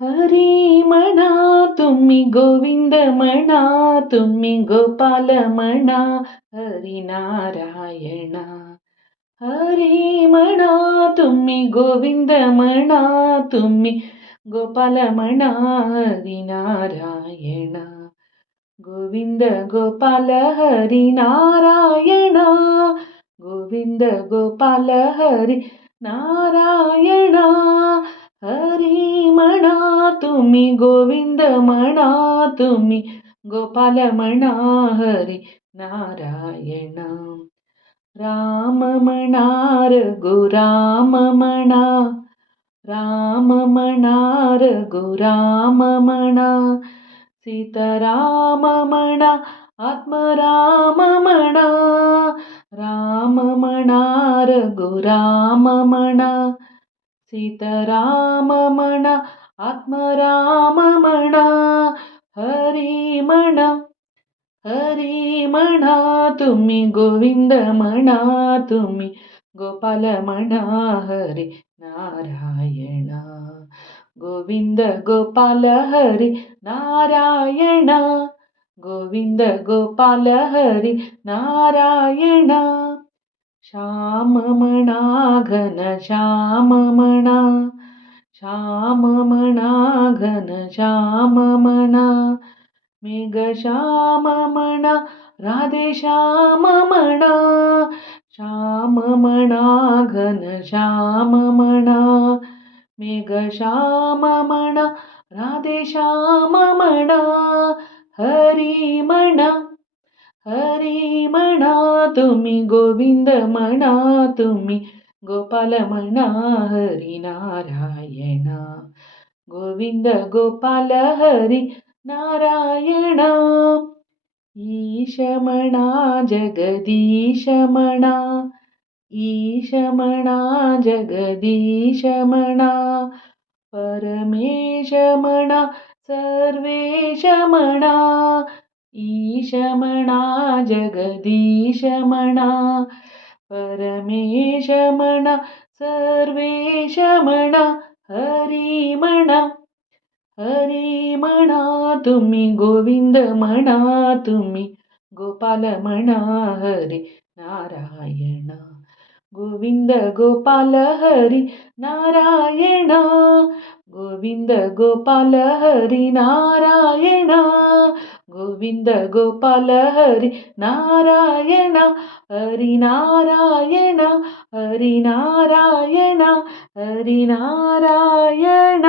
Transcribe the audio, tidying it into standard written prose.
हरी म्हणा तुम्ही गोविंद म्हणा, तुम्ही गोपाल म्हणा, हरी नारायणा. हरी म्हणा तुम्ही गोविंद म्हणा, तुम्ही गोपाल म्हणा, हरी नारायणा. गोविंद गोपाल हरी नारायणा, गोविंद गोपाल हरी नारायणा. हरी म्हणा तुम्ही गोविंद म्हणा, तुम्ही गोपाल म्हणा, हरी नारायणा. राम म्हणा रघु राम म्हणा, राम म्हणा रघु राम म्हणा. सीताराम म्हणा आत्मराम म्हणा, राम म्हणा रघु राम म्हणा. सीताराम म्हणा आत्मराम म्हणा. हरी म्हणा, हरी म्हणा तुम्ही गोविंद म्हणा, तुम्ही गोपाल म्हणा, हरी नारायणा. गोविंद गोपाल हरी नारायणा, गोविंद गोपाल हरी नारायणा. श्याम म्हणा घन श्याम म्हणा, श्याम म्हणा घन श्याम म्हणा. मेघ श्याम म्हणा राधे श्याम म्हणा, श्याम म्हणा घन श्याम म्हणा. मेघ श्याम म्हणा राधे श्याम म्हणा. हरी म्हणा, हरी म्हणा तुम्ही गोविंद म्हणा, तुम्ही गोपाल म्हणा, हरी नारायणा. गोविंद गोपाल हरी नारायणा. ईश म्हणा जगदीश म्हणा, ईश म्हणा जगदीश म्हणा. परमेश म्हणा सर्वेश म्हणा, ईश म्हणा जगदीश म्हणा. परमेश म्हणा सर्वेश म्हणा. हरी म्हणा, हरी म्हणा तुम्ही गोविंद म्हणा, तुम्ही गोपाल म्हणा, हरी नारायणा. गोविंद गोपाल हरी नारायणा, गोविंद गोपाल हरी नारायणा. गोविंद गोपाल हरी नारायणा, हरी नारायणा, हरी नारायणा, हरी नारायणा.